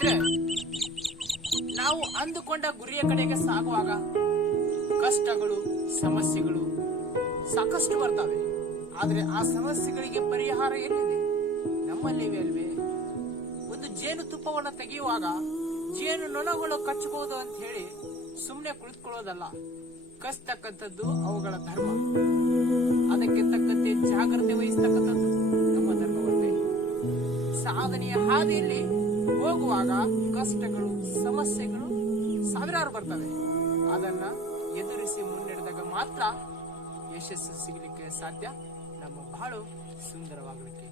ಸ್ನೇಹಿತರೆ, ನಾವು ಅಂದುಕೊಂಡ ಗುರಿಯ ಕಡೆಗೆ ಸಾಗುವಾಗ ಕಷ್ಟಗಳು, ಸಮಸ್ಯೆಗಳು ಸಾಕಷ್ಟು ಬರ್ತವೆ. ಆದ್ರೆ ಆ ಸಮಸ್ಯೆಗಳಿಗೆ ಪರಿಹಾರ ಎಲ್ಲಿದೆ? ನಮ್ಮಲ್ಲಿವೆ ಅಲ್ವೇ? ಒಂದು ಜೇನು ತುಪ್ಪವನ್ನು ತೆಗೆಯುವಾಗ ಜೇನು ನೊಣಗಳು ಕಚ್ಚಬಹುದು ಅಂತ ಹೇಳಿ ಸುಮ್ಮನೆ ಕುಳಿತುಕೊಳ್ಳೋದಲ್ಲ. ಕಸ್ತಕ್ಕಂಥದ್ದು ಅವುಗಳ ಧರ್ಮ. ಅದಕ್ಕೆ ತಕ್ಕಂತೆ ಜಾಗ್ರತೆ ವಹಿಸ್ತಕ್ಕಂಥದ್ದು ನಮ್ಮ ಧರ್ಮವಲ್ಲೇ. ಸಾಧನೆಯ ಹಾದಿಯಲ್ಲಿ ಹೋಗುವಾಗ ಕಷ್ಟಗಳು, ಸಮಸ್ಯೆಗಳು ಸಾವಿರಾರು ಬರ್ತವೆ. ಅದನ್ನ ಎದುರಿಸಿ ಮುನ್ನಡೆದಾಗ ಮಾತ್ರ ಯಶಸ್ಸು ಸಿಗಲಿಕ್ಕೆ ಸಾಧ್ಯ. ನಮ್ಮ ಬಾಳು ಸುಂದರವಾಗಲಿಕ್ಕೆ